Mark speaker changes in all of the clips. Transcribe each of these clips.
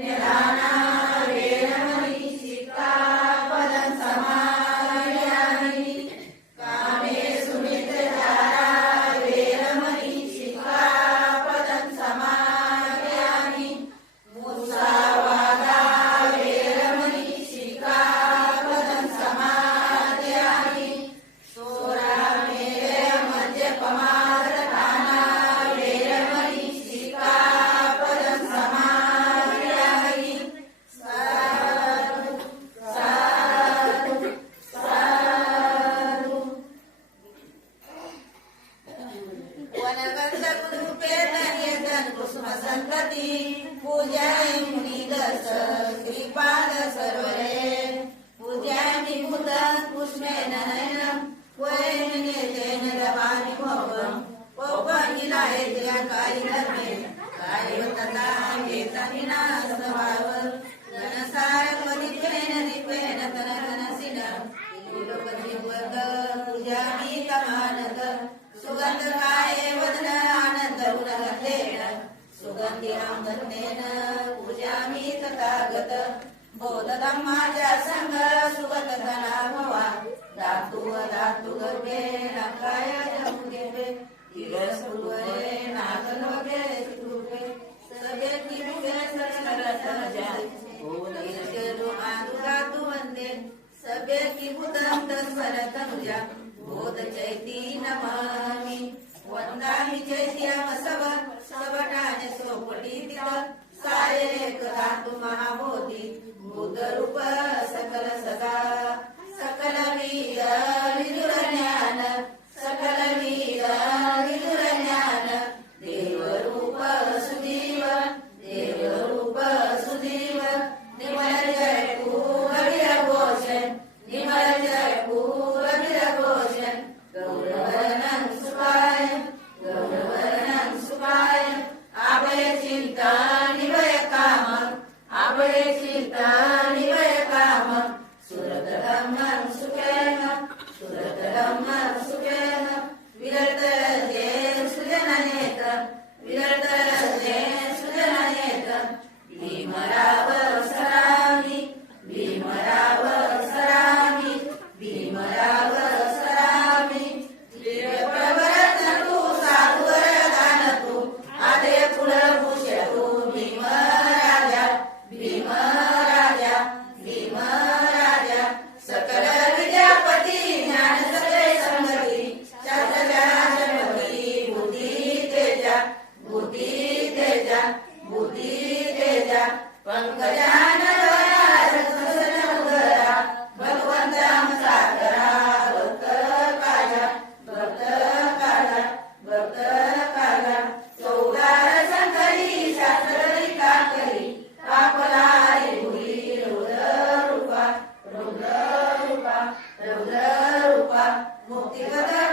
Speaker 1: Yeah. Yeah. सुगंधिराम धन्येन पूजामि Tathagata. बोधदं माझ्या संग सुगत धना भवा धातु धातु गर्भे नकाय सबे तिरुगे सरसरतन जाय ओलिरजरु आनुगातु वन्दे। सबे किबुदं तस्मरतनुजा बोध चैती नमामि। वन्दामि चैत्याम सब सारे कथा तुम्हा होती भूत रूप berupa bukti kata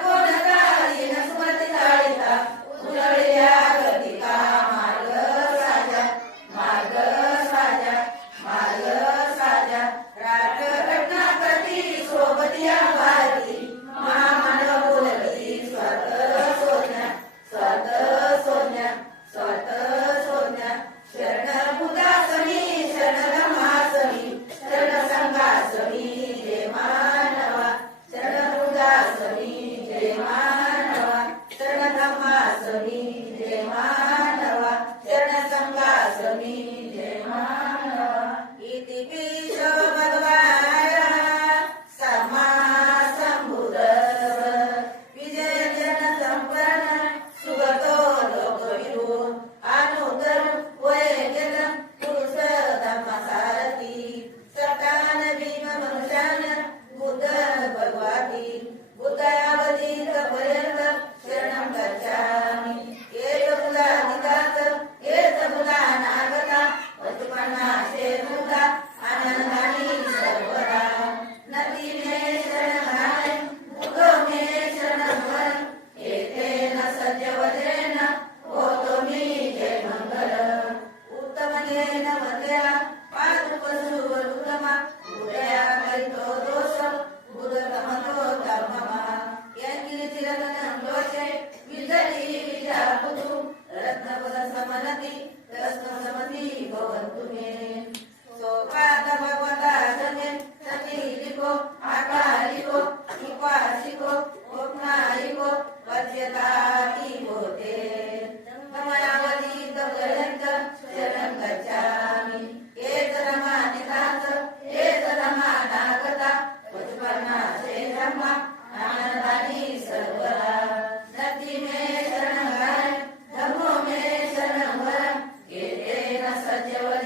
Speaker 1: Santiago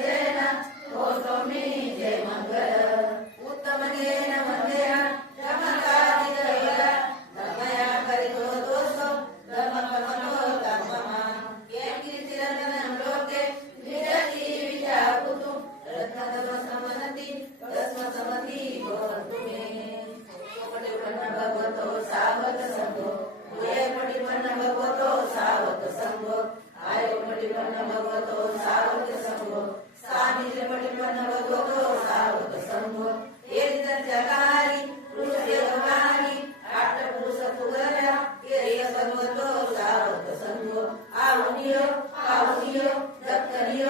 Speaker 1: पावनीय दत्तनीय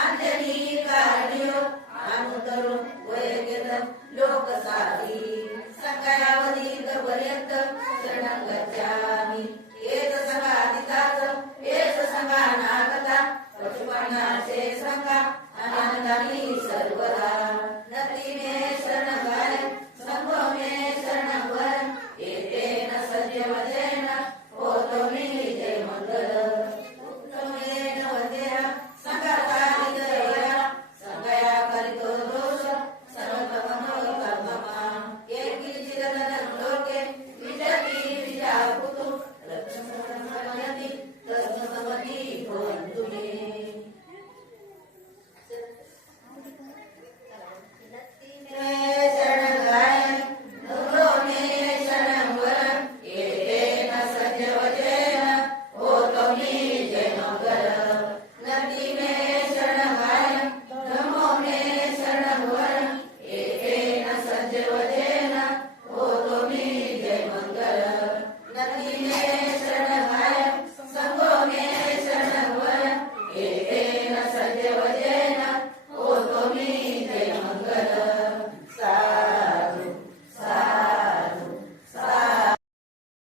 Speaker 1: Anjani कारणीय अनुतरुण वयगेन लोकसारी सकाळावधी पर्यंत शरण एक येत संघा अतिताच येत संघा नागता पशुपणाचे संघा आनंदानी